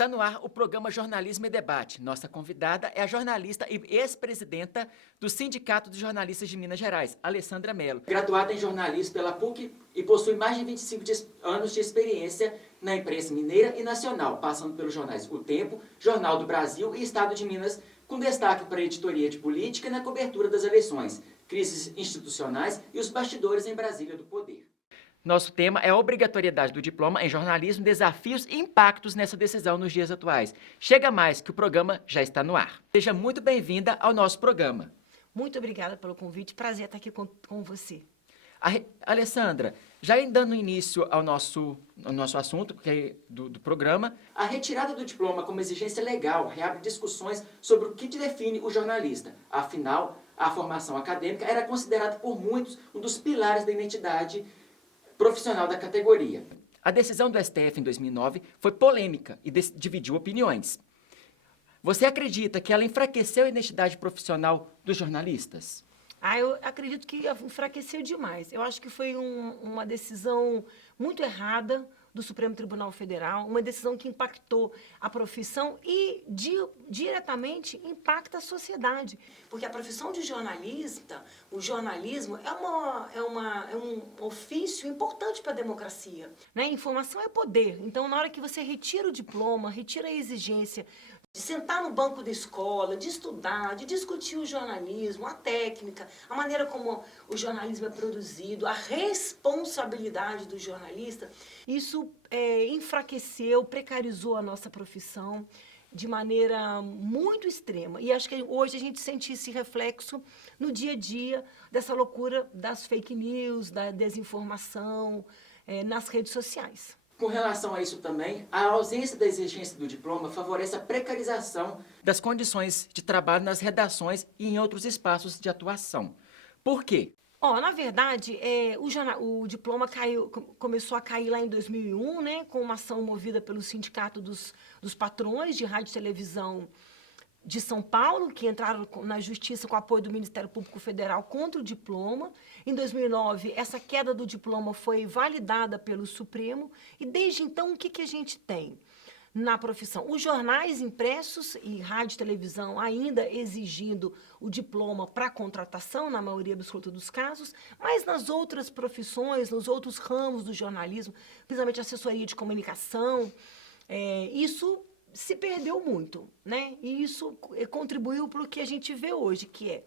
Está no ar o programa Jornalismo e Debate. Nossa convidada é a jornalista e ex-presidenta do Sindicato dos Jornalistas de Minas Gerais, Alessandra Mello. Graduada em jornalismo pela PUC e possui mais de 25 anos de experiência na imprensa mineira e nacional, passando pelos jornais O Tempo, Jornal do Brasil e Estado de Minas, com destaque para a editoria de política e na cobertura das eleições, crises institucionais e os bastidores em Brasília do poder. Nosso tema é a obrigatoriedade do diploma em jornalismo, desafios e impactos nessa decisão nos dias atuais. Chega mais que o programa já está no ar. Seja muito bem-vinda ao nosso programa. Muito obrigada pelo convite, prazer estar aqui com você. Alessandra, já dando início ao nosso assunto que é do programa, a retirada do diploma como exigência legal reabre discussões sobre o que define o jornalista. Afinal, a formação acadêmica era considerada por muitos um dos pilares da identidade profissional da categoria. A decisão do STF em 2009 foi polêmica e dividiu opiniões. Você acredita que ela enfraqueceu a identidade profissional dos jornalistas? Eu acredito que enfraqueceu demais. Eu acho que foi uma decisão muito errada do Supremo Tribunal Federal, uma decisão que impactou a profissão e diretamente impacta a sociedade. Porque a profissão de jornalista, o jornalismo é um ofício importante para a democracia, né? Informação é poder. Então, na hora que você retira o diploma, retira a exigência de sentar no banco da escola, de estudar, de discutir o jornalismo, a técnica, a maneira como o jornalismo é produzido, a responsabilidade do jornalista, isso enfraqueceu, precarizou a nossa profissão de maneira muito extrema. E acho que hoje a gente sente esse reflexo no dia a dia dessa loucura das fake news, da desinformação nas redes sociais. Com relação a isso também, a ausência da exigência do diploma favorece a precarização das condições de trabalho nas redações e em outros espaços de atuação. Por quê? Na verdade, o diploma começou a cair lá em 2001, né, com uma ação movida pelo Sindicato dos Patrões de Rádio e Televisão de São Paulo, que entraram na justiça com apoio do Ministério Público Federal contra o diploma. Em 2009, essa queda do diploma foi validada pelo Supremo e desde então o que a gente tem na profissão? Os jornais impressos e rádio e televisão ainda exigindo o diploma para contratação, na maioria absoluta dos casos, mas nas outras profissões, nos outros ramos do jornalismo, principalmente assessoria de comunicação, isso se perdeu muito, né? E isso contribuiu para o que a gente vê hoje, que é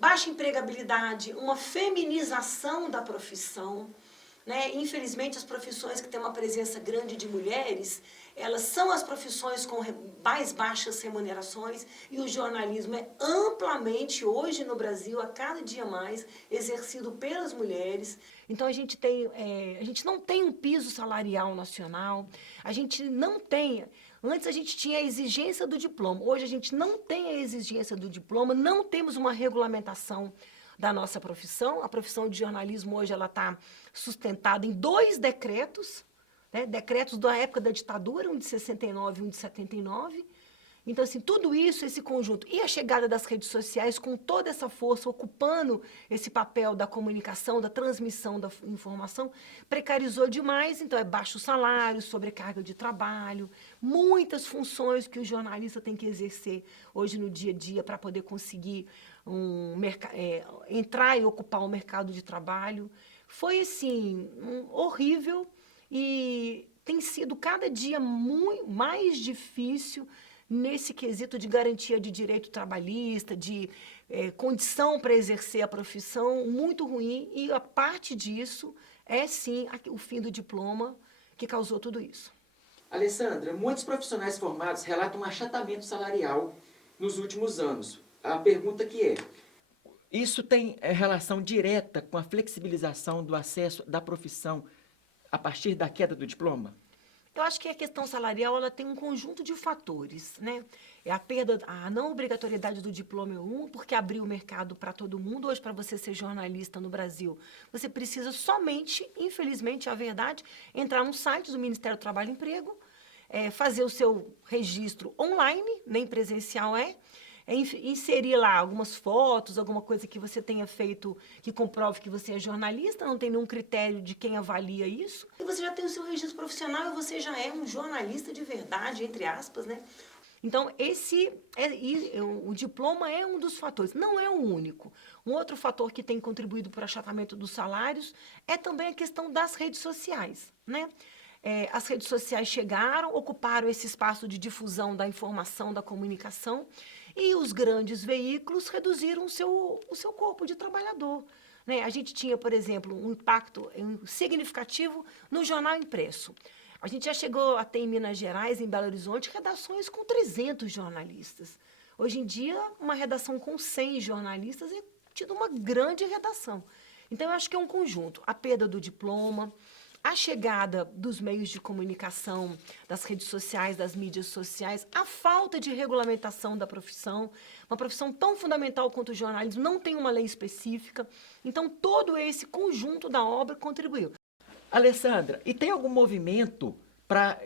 baixa empregabilidade, uma feminização da profissão, né? Infelizmente, as profissões que têm uma presença grande de mulheres, elas são as profissões com mais baixas remunerações e o jornalismo é amplamente, hoje no Brasil, a cada dia mais, exercido pelas mulheres. Então, a gente não tem um piso salarial nacional, a gente não tem... Antes a gente tinha a exigência do diploma, hoje a gente não tem a exigência do diploma, não temos uma regulamentação da nossa profissão. A profissão de jornalismo hoje ela está sustentada em 2 decretos, né? Decretos da época da ditadura, um de 69 e um de 79. Então, assim, tudo isso, esse conjunto, e a chegada das redes sociais com toda essa força, ocupando esse papel da comunicação, da transmissão da informação, precarizou demais. Então, é baixo salário, sobrecarga de trabalho, muitas funções que o jornalista tem que exercer hoje no dia a dia para poder conseguir entrar e ocupar o mercado de trabalho. Foi, assim, horrível e tem sido cada dia mais difícil nesse quesito de garantia de direito trabalhista, de condição para exercer a profissão, muito ruim. E a parte disso é, sim, o fim do diploma que causou tudo isso. Alessandra, muitos profissionais formados relatam um achatamento salarial nos últimos anos. A pergunta que é, isso tem relação direta com a flexibilização do acesso da profissão a partir da queda do diploma? Eu acho que a questão salarial ela tem um conjunto de fatores, né? A não obrigatoriedade do diploma é porque abriu o mercado para todo mundo. Hoje, para você ser jornalista no Brasil, você precisa somente, infelizmente, a verdade, entrar no site do Ministério do Trabalho e Emprego, fazer o seu registro online, nem presencial inserir lá algumas fotos, alguma coisa que você tenha feito que comprove que você é jornalista, não tem nenhum critério de quem avalia isso. E você já tem o seu registro profissional e você já é um jornalista de verdade, entre aspas, né? Então, o diploma é um dos fatores, não é o único. Um outro fator que tem contribuído para o achatamento dos salários é também a questão das redes sociais, né? As redes sociais chegaram, ocuparam esse espaço de difusão da informação, da comunicação, e os grandes veículos reduziram o seu corpo de trabalhador, né? A gente tinha, por exemplo, um impacto significativo no jornal impresso. A gente já chegou a ter em Minas Gerais, em Belo Horizonte, redações com 300 jornalistas. Hoje em dia, uma redação com 100 jornalistas é tido uma grande redação. Então, eu acho que é um conjunto. A perda do diploma, a chegada dos meios de comunicação, das redes sociais, das mídias sociais, a falta de regulamentação da profissão, uma profissão tão fundamental quanto o jornalismo, não tem uma lei específica. Então, todo esse conjunto da obra contribuiu. Alessandra, e tem algum movimento para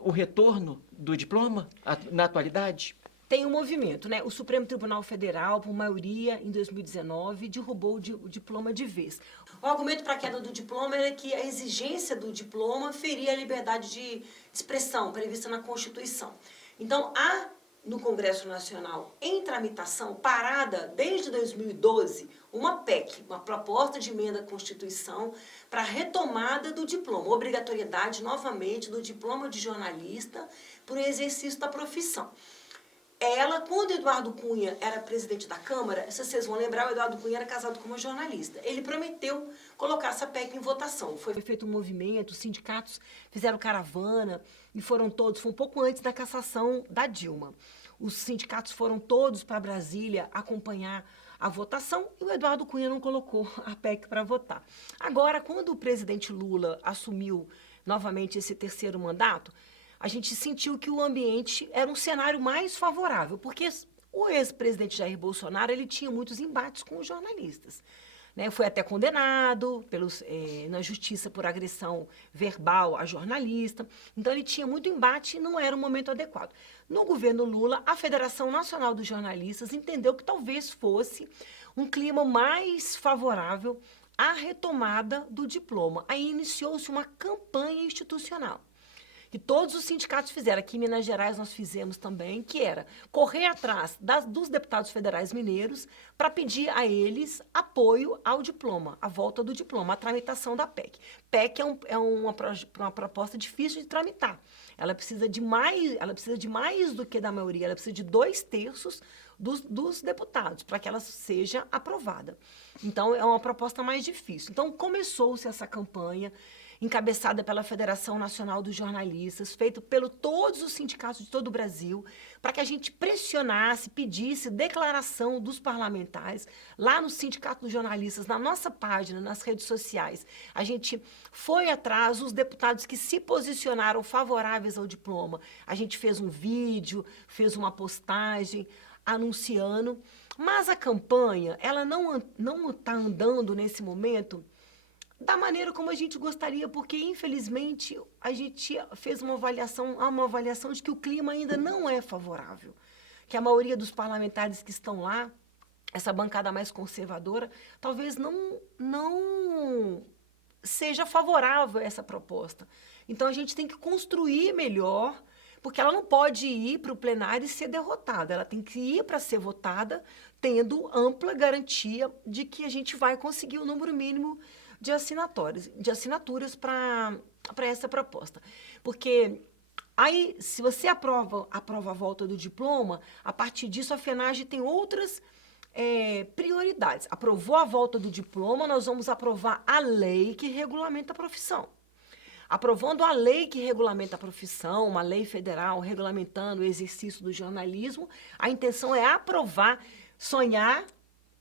o retorno do diploma na atualidade? Tem um movimento, né? O Supremo Tribunal Federal, por maioria, em 2019, derrubou o diploma de vez. O argumento para a queda do diploma era que a exigência do diploma feria a liberdade de expressão prevista na Constituição. Então, há no Congresso Nacional, em tramitação, parada desde 2012, uma PEC, uma proposta de emenda à Constituição para a retomada do diploma, obrigatoriedade novamente do diploma de jornalista para o exercício da profissão. Quando Eduardo Cunha era presidente da Câmara, se vocês vão lembrar, o Eduardo Cunha era casado com uma jornalista. Ele prometeu colocar essa PEC em votação. Foi feito um movimento, os sindicatos fizeram caravana e foi um pouco antes da cassação da Dilma. Os sindicatos foram todos para Brasília acompanhar a votação e o Eduardo Cunha não colocou a PEC para votar. Agora, quando o presidente Lula assumiu novamente esse terceiro mandato, a gente sentiu que o ambiente era um cenário mais favorável, porque o ex-presidente Jair Bolsonaro ele tinha muitos embates com os jornalistas. Né? Foi até condenado na justiça por agressão verbal a jornalista. Então, ele tinha muito embate e não era o momento adequado. No governo Lula, a Federação Nacional dos Jornalistas entendeu que talvez fosse um clima mais favorável à retomada do diploma. Aí iniciou-se uma campanha institucional que todos os sindicatos fizeram. Aqui em Minas Gerais nós fizemos também, que era correr atrás dos deputados federais mineiros para pedir a eles apoio ao diploma, a volta do diploma, a tramitação da PEC. PEC é uma proposta difícil de tramitar. Ela precisa de mais do que da maioria, ela precisa de 2/3 dos deputados para que ela seja aprovada. Então, é uma proposta mais difícil. Então, começou-se essa campanha encabeçada pela Federação Nacional dos Jornalistas, feito por todos os sindicatos de todo o Brasil, para que a gente pressionasse, pedisse declaração dos parlamentares lá no Sindicato dos Jornalistas, na nossa página, nas redes sociais. A gente foi atrás dos deputados que se posicionaram favoráveis ao diploma. A gente fez um vídeo, fez uma postagem anunciando, mas a campanha, ela não está andando nesse momento da maneira como a gente gostaria, porque, infelizmente, a gente fez uma avaliação de que o clima ainda não é favorável, que a maioria dos parlamentares que estão lá, essa bancada mais conservadora, talvez não seja favorável a essa proposta. Então, a gente tem que construir melhor, porque ela não pode ir para o plenário e ser derrotada, ela tem que ir para ser votada, tendo ampla garantia de que a gente vai conseguir o número mínimo de assinaturas para essa proposta. Porque aí, se você aprova a volta do diploma, a partir disso a FENAGE tem outras prioridades. Aprovou a volta do diploma, nós vamos aprovar a lei que regulamenta a profissão. Aprovando a lei que regulamenta a profissão, uma lei federal regulamentando o exercício do jornalismo, a intenção é aprovar, sonhar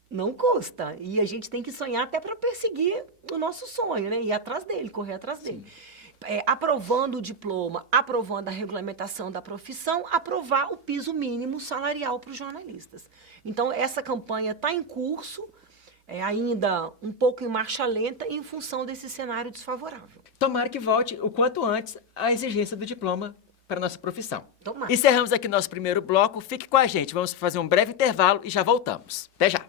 não custa. E a gente tem que sonhar até para perseguir o nosso sonho, né? Ir atrás dele, correr atrás dele. Aprovando o diploma, aprovando a regulamentação da profissão, aprovar o piso mínimo salarial para os jornalistas. Então, essa campanha está em curso, ainda um pouco em marcha lenta, em função desse cenário desfavorável. Tomara que volte o quanto antes a exigência do diploma para a nossa profissão. Tomara. Encerramos aqui nosso primeiro bloco. Fique com a gente. Vamos fazer um breve intervalo e já voltamos. Até já!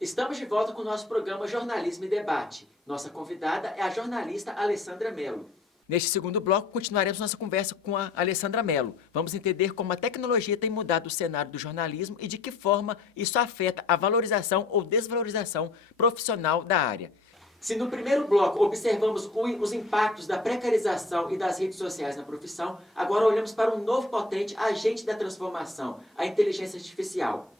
Estamos de volta com o nosso programa Jornalismo e Debate. Nossa convidada é a jornalista Alessandra Mello. Neste segundo bloco, continuaremos nossa conversa com a Alessandra Mello. Vamos entender como a tecnologia tem mudado o cenário do jornalismo e de que forma isso afeta a valorização ou desvalorização profissional da área. Se no primeiro bloco observamos os impactos da precarização e das redes sociais na profissão, agora olhamos para um novo potente agente da transformação, a inteligência artificial.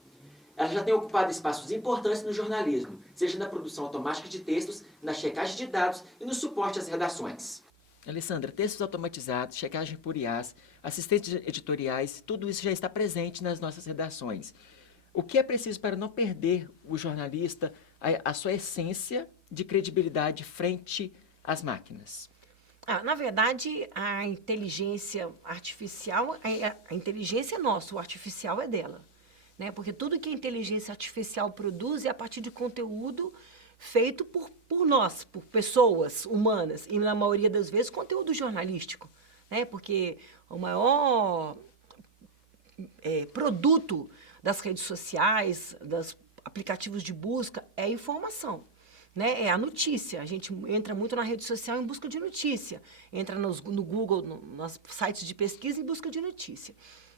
Ela já tem ocupado espaços importantes no jornalismo, seja na produção automática de textos, na checagem de dados e no suporte às redações. Alessandra, textos automatizados, checagem por IAs, assistentes editoriais, tudo isso já está presente nas nossas redações. O que é preciso para não perder o jornalista a sua essência de credibilidade frente às máquinas? Na verdade, a inteligência artificial, a inteligência é nossa, o artificial é dela. Né? Porque tudo que a inteligência artificial produz é a partir de conteúdo feito por nós, por pessoas humanas, e na maioria das vezes conteúdo jornalístico, né? Porque o maior produto das redes sociais, dos aplicativos de busca, é a informação, né? É a notícia. A gente entra muito na rede social em busca de notícia, entra no Google, nos sites de pesquisa em busca de notícia.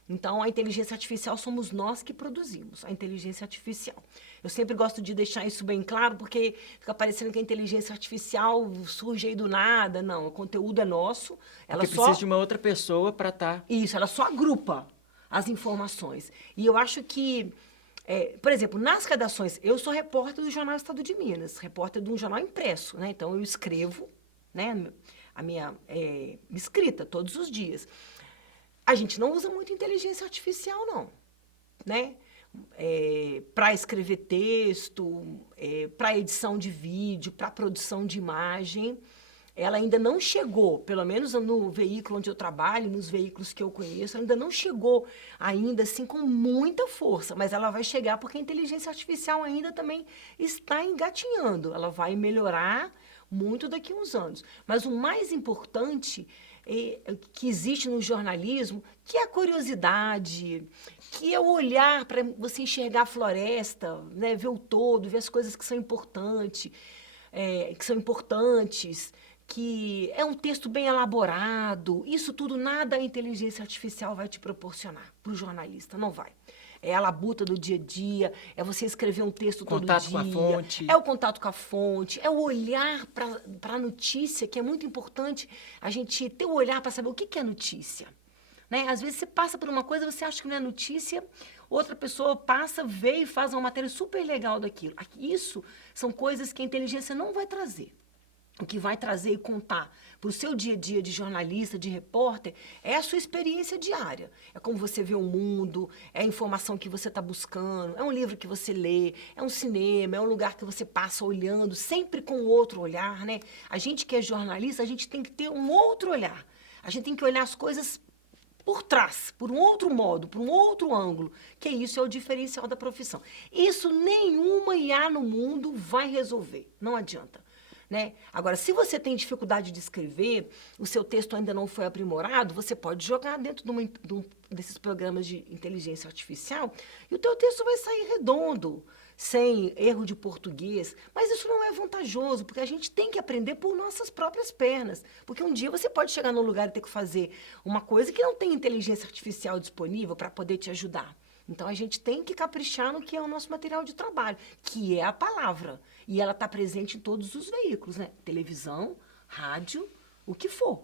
Então, a inteligência artificial somos nós que produzimos, a inteligência artificial. Eu sempre gosto de deixar isso bem claro, porque fica parecendo que a inteligência artificial surge aí do nada. Não, o conteúdo é nosso. Porque precisa de uma outra pessoa para estar... Isso, ela só agrupa as informações. E eu acho que, por exemplo, nas redações, eu sou repórter do Jornal Estado de Minas, repórter de um jornal impresso, né? Então, eu escrevo, né, a minha escrita todos os dias. A gente não usa muito inteligência artificial, não, né? Para escrever texto, para edição de vídeo, para produção de imagem. Ela ainda não chegou, pelo menos no veículo onde eu trabalho, nos veículos que eu conheço, ainda não chegou ainda assim com muita força, mas ela vai chegar porque a inteligência artificial ainda também está engatinhando. Ela vai melhorar muito daqui a uns anos. Mas o mais importante que existe no jornalismo, que é a curiosidade, que é o olhar para você enxergar a floresta, né, ver o todo, ver as coisas que são importantes, que é um texto bem elaborado. Isso tudo nada a inteligência artificial vai te proporcionar para o jornalista, não vai. É a labuta do dia a dia, é você escrever um texto todo dia. Contato com a fonte. É o contato com a fonte, é o olhar para a notícia, que é muito importante a gente ter o olhar para saber o que é notícia. Né? Às vezes você passa por uma coisa, você acha que não é notícia, outra pessoa passa, vê e faz uma matéria super legal daquilo. Isso são coisas que a inteligência não vai trazer. O que vai trazer e contar para o seu dia a dia de jornalista, de repórter, é a sua experiência diária. É como você vê o mundo, é a informação que você está buscando, é um livro que você lê, é um cinema, é um lugar que você passa olhando, sempre com outro olhar, né? A gente que é jornalista, a gente tem que ter um outro olhar. A gente tem que olhar as coisas por trás, por um outro modo, por um outro ângulo, que isso é o diferencial da profissão. Isso nenhuma IA no mundo vai resolver, não adianta. Né? Agora, se você tem dificuldade de escrever, o seu texto ainda não foi aprimorado, você pode jogar dentro desses programas de inteligência artificial e o teu texto vai sair redondo, sem erro de português. Mas isso não é vantajoso, porque a gente tem que aprender por nossas próprias pernas. Porque um dia você pode chegar num lugar e ter que fazer uma coisa que não tem inteligência artificial disponível para poder te ajudar. Então, a gente tem que caprichar no que é o nosso material de trabalho, que é a palavra. E ela está presente em todos os veículos, né? Televisão, rádio, o que for.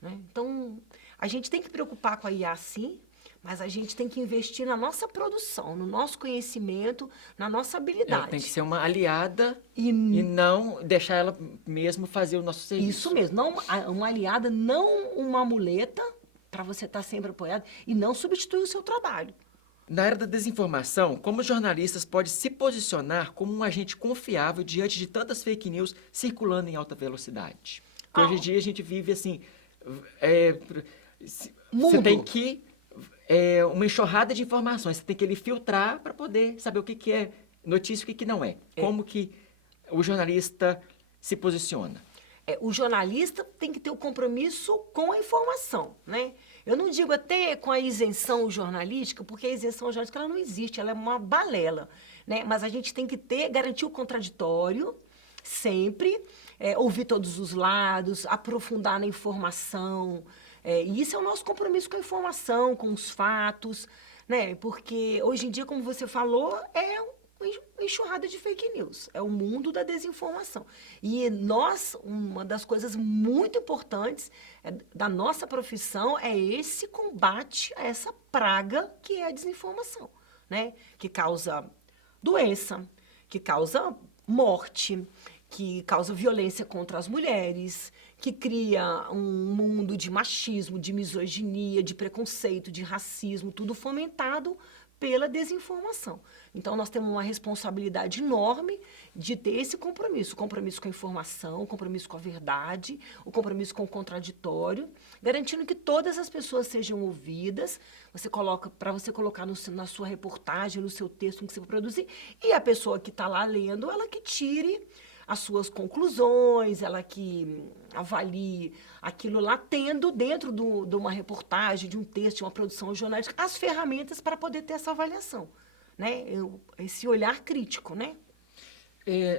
Né? Então, a gente tem que preocupar com a IA, sim, mas a gente tem que investir na nossa produção, no nosso conhecimento, na nossa habilidade. Ela tem que ser uma aliada e não deixar ela mesmo fazer o nosso serviço. Isso mesmo. Não, uma aliada, não uma muleta, para você estar sempre apoiado, e não substituir o seu trabalho. Na era da desinformação, como os jornalistas podem se posicionar como um agente confiável diante de tantas fake news circulando em alta velocidade? Porque hoje em dia a gente vive assim... Você tem que uma enxurrada de informações. Você tem que ele filtrar para poder saber o que é notícia e o que não é. Como que o jornalista se posiciona. O jornalista tem que ter o compromisso com a informação, né? Eu não digo até com a isenção jornalística, porque a isenção jornalística ela não existe, ela é uma balela, né? Mas a gente tem que garantir o contraditório sempre, ouvir todos os lados, aprofundar na informação. E isso é o nosso compromisso com a informação, com os fatos, né? Porque hoje em dia, como você falou, é uma enxurrada de fake news. É o mundo da desinformação. E uma das coisas muito importantes da nossa profissão é esse combate a essa praga que é a desinformação, né? Que causa doença, que causa morte, que causa violência contra as mulheres, que cria um mundo de machismo, de misoginia, de preconceito, de racismo, tudo fomentado pela desinformação. Então, nós temos uma responsabilidade enorme de ter esse compromisso. O compromisso com a informação, o compromisso com a verdade, o compromisso com o contraditório, garantindo que todas as pessoas sejam ouvidas, para você colocar na sua reportagem, no seu texto que você vai produzir, e a pessoa que está lá lendo, ela que tire as suas conclusões, ela que avalie aquilo lá, tendo dentro de uma reportagem, de um texto, de uma produção jornalística, as ferramentas para poder ter essa avaliação, né? Esse olhar crítico, né?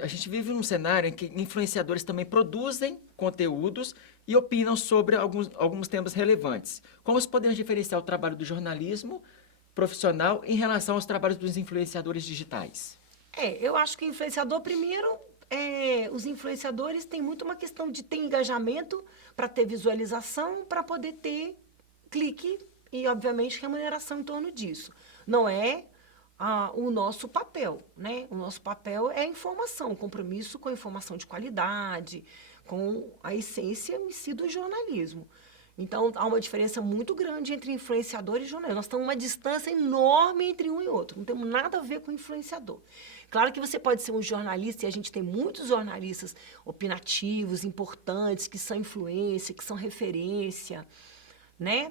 A gente vive num cenário em que influenciadores também produzem conteúdos e opinam sobre alguns temas relevantes. Como podemos diferenciar o trabalho do jornalismo profissional em relação aos trabalhos dos influenciadores digitais? Eu acho que o influenciador, primeiro, os influenciadores têm muito uma questão de ter engajamento para ter visualização, para poder ter clique e, obviamente, remuneração em torno disso. Não é o nosso papel, né? O nosso papel é a informação, o compromisso com a informação de qualidade, com a essência em si do jornalismo. Então, há uma diferença muito grande entre influenciador e jornalista. Nós temos uma distância enorme entre um e outro. Não temos nada a ver com influenciador. Claro que você pode ser um jornalista, e a gente tem muitos jornalistas opinativos, importantes, que são influência, que são referência, né?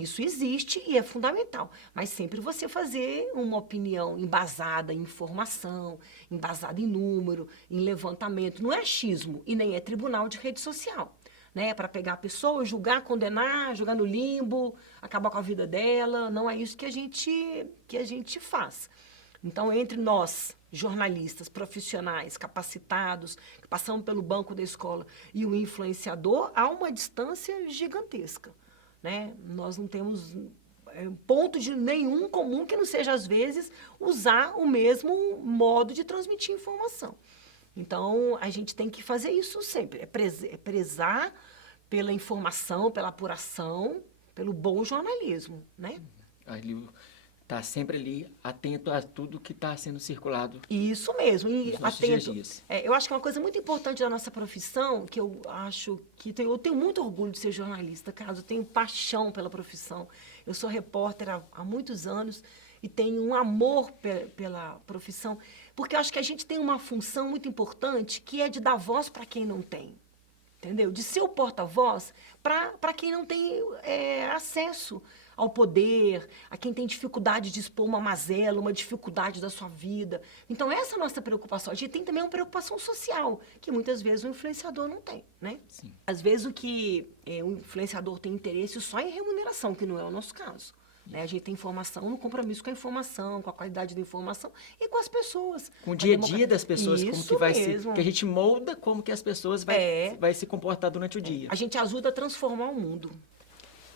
Isso existe e é fundamental. Mas sempre você fazer uma opinião embasada em informação, embasada em número, em levantamento. Não é achismo e nem é tribunal de rede social, né? Para pegar a pessoa, julgar, condenar, jogar no limbo, acabar com a vida dela. Não é isso que a gente faz. Então, entre nós, jornalistas, profissionais, capacitados, que passamos pelo banco da escola, e o influenciador, há uma distância gigantesca, né? Nós não temos ponto de nenhum comum que não seja, às vezes, usar o mesmo modo de transmitir informação. Então, a gente tem que fazer isso sempre, prezar pela informação, pela apuração, pelo bom jornalismo, né? Está sempre ali, atento a tudo que está sendo circulado. Isso mesmo, e atento. Dias. Eu acho que uma coisa muito importante da nossa profissão, que eu acho que eu tenho muito orgulho de ser jornalista, Carlos, eu tenho paixão pela profissão. Eu sou repórter há muitos anos e tenho um amor pela profissão, porque eu acho que a gente tem uma função muito importante, que é de dar voz para quem não tem. Entendeu? De ser o porta-voz para quem não tem acesso ao poder, a quem tem dificuldade de expor uma mazela, uma dificuldade da sua vida. Então, essa é a nossa preocupação. A gente tem também uma preocupação social, que muitas vezes o influenciador não tem, né? Sim. Às vezes o influenciador tem interesse só em remuneração, que não é o nosso caso. Né? A gente tem informação no compromisso com a informação, com a qualidade da informação e com as pessoas. Com o dia a dia das pessoas, como que vai mesmo. que a gente molda como que as pessoas vai se comportar durante o dia. A gente ajuda a transformar o mundo.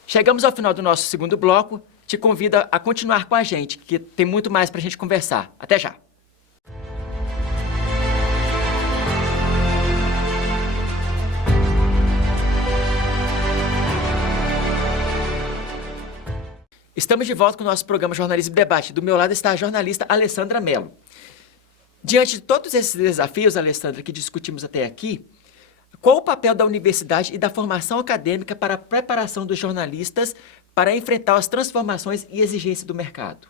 Chegamos ao final do nosso segundo bloco. Te convido a continuar com a gente, que tem muito mais para a gente conversar. Até já! Estamos de volta com o nosso programa Jornalismo Debate. Do meu lado está a jornalista Alessandra Mello. Diante de todos esses desafios, Alessandra, que discutimos até aqui, qual o papel da universidade e da formação acadêmica para a preparação dos jornalistas para enfrentar as transformações e exigências do mercado?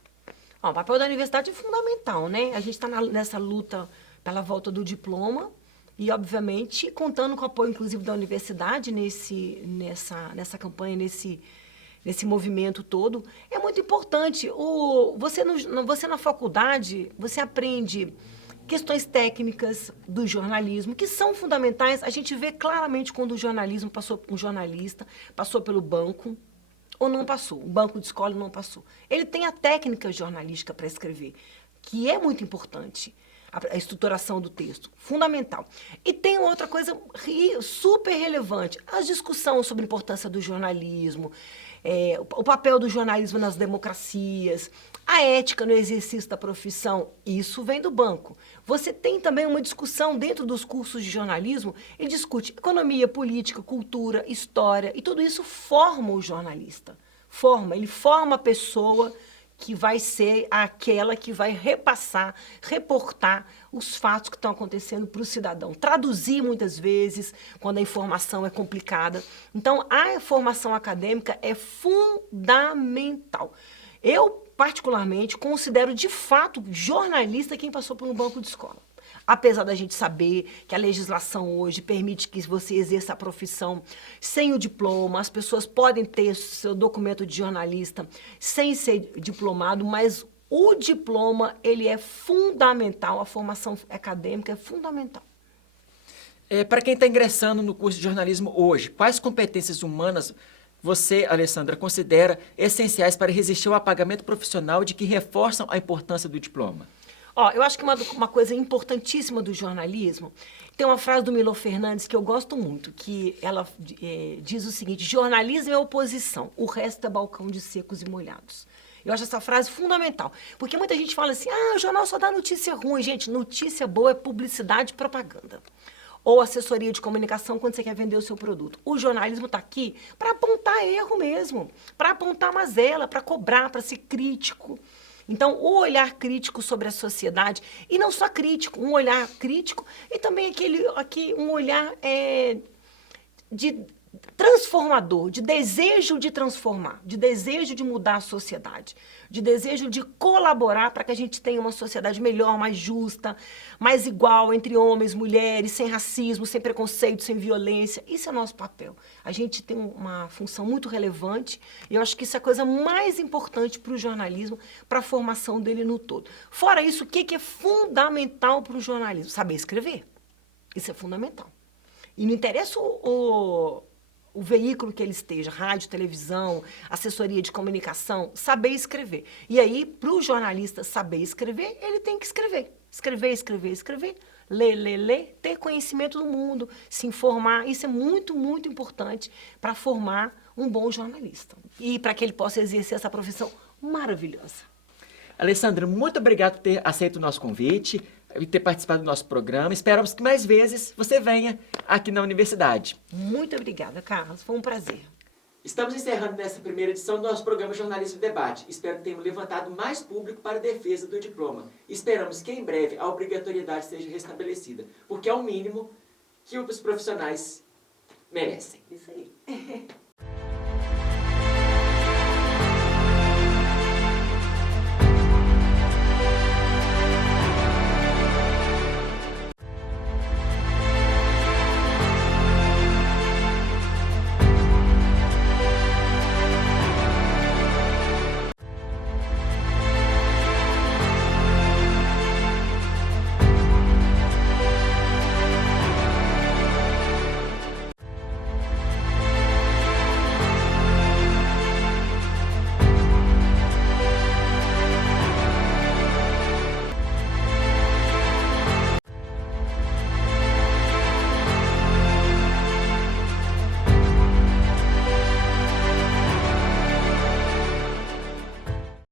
O papel da universidade é fundamental, né? A gente está nessa luta pela volta do diploma e, obviamente, contando com o apoio, inclusive, da universidade nessa campanha, nesse movimento todo, é muito importante. Você na faculdade, você aprende questões técnicas do jornalismo, que são fundamentais. A gente vê claramente quando o jornalismo passou por um jornalista, passou pelo banco, ou não passou. O banco de escola não passou. Ele tem a técnica jornalística para escrever, que é muito importante. A estruturação do texto, fundamental. E tem outra coisa super relevante, a discussão sobre a importância do jornalismo, o papel do jornalismo nas democracias, a ética no exercício da profissão, isso vem do banco. Você tem também uma discussão dentro dos cursos de jornalismo, ele discute economia, política, cultura, história, e tudo isso forma o jornalista. Ele forma a pessoa que vai ser aquela que vai repassar, reportar os fatos que estão acontecendo para o cidadão. Traduzir muitas vezes, quando a informação é complicada. Então, a formação acadêmica é fundamental. Eu, particularmente, considero de fato jornalista quem passou por um banco de escola. Apesar da gente saber que a legislação hoje permite que você exerça a profissão sem o diploma, as pessoas podem ter seu documento de jornalista sem ser diplomado, mas o diploma, ele é fundamental, a formação acadêmica é fundamental. Para quem está ingressando no curso de jornalismo hoje, quais competências humanas você, Alessandra, considera essenciais para resistir ao apagamento profissional de que reforçam a importância do diploma? Eu acho que uma coisa importantíssima do jornalismo, tem uma frase do Milor Fernandes que eu gosto muito, que ela diz o seguinte: jornalismo é oposição, o resto é balcão de secos e molhados. Eu acho essa frase fundamental, porque muita gente fala assim, o jornal só dá notícia ruim. Gente, notícia boa é publicidade e propaganda. Ou assessoria de comunicação quando você quer vender o seu produto. O jornalismo está aqui para apontar erro mesmo, para apontar mazela, para cobrar, para ser crítico. Então, o olhar crítico sobre a sociedade, e não só crítico, um olhar crítico e também um olhar de transformador, de desejo de transformar, de desejo de mudar a sociedade, de desejo de colaborar para que a gente tenha uma sociedade melhor, mais justa, mais igual entre homens, mulheres, sem racismo, sem preconceito, sem violência. Isso é o nosso papel. A gente tem uma função muito relevante e eu acho que isso é a coisa mais importante para o jornalismo, para a formação dele no todo. Fora isso, o que é fundamental para o jornalismo? Saber escrever. Isso é fundamental. E não interessa o veículo que ele esteja, rádio, televisão, assessoria de comunicação, saber escrever. E aí, para o jornalista saber escrever, ele tem que escrever. Escrever, ler, ter conhecimento do mundo, se informar. Isso é muito, muito importante para formar um bom jornalista. E para que ele possa exercer essa profissão maravilhosa. Alessandra, muito obrigado por ter aceito o nosso convite e ter participado do nosso programa. Esperamos que mais vezes você venha aqui na universidade. Muito obrigada, Carlos. Foi um prazer. Estamos encerrando nessa primeira edição do nosso programa Jornalismo Debate. Espero que tenhamos levantado mais público para a defesa do diploma. Esperamos que em breve a obrigatoriedade seja restabelecida, porque é o mínimo que os profissionais merecem. Isso aí.